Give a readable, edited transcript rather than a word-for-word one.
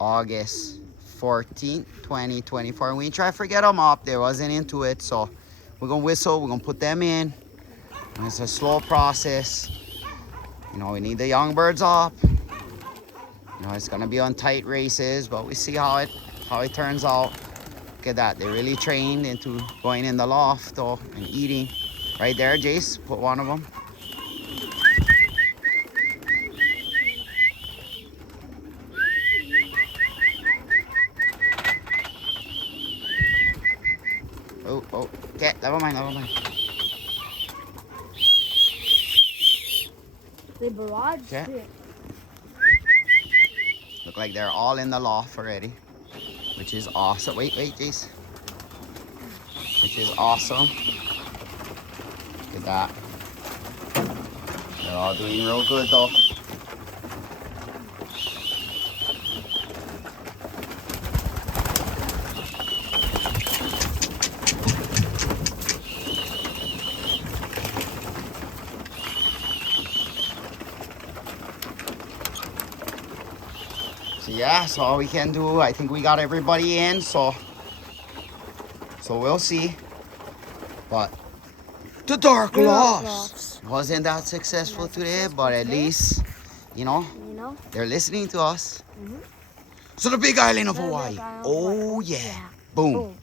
August 14th, 2024. We try to forget them up. They wasn't into it, so we're gonna whistle. We're gonna put them in. And it's a slow process. You know, we need the young birds up. You know, it's gonna be on tight races, but we see how it turns out. Look at that. They really trained into going in the loft though and eating. Right there, Jace. Put one of them. Oh. Okay, never mind. They barrage Okay. it. Look like they're all in the loft already, which is awesome. Wait, Jace. Which is awesome. Look at that. They're all doing real good though. So yeah, so all we can do, I think we got everybody in, so we'll see. But the Dark Lofts wasn't that successful today, but at least, you know, they're listening to us. So the Big Island of Hawaii. Oh yeah. Boom.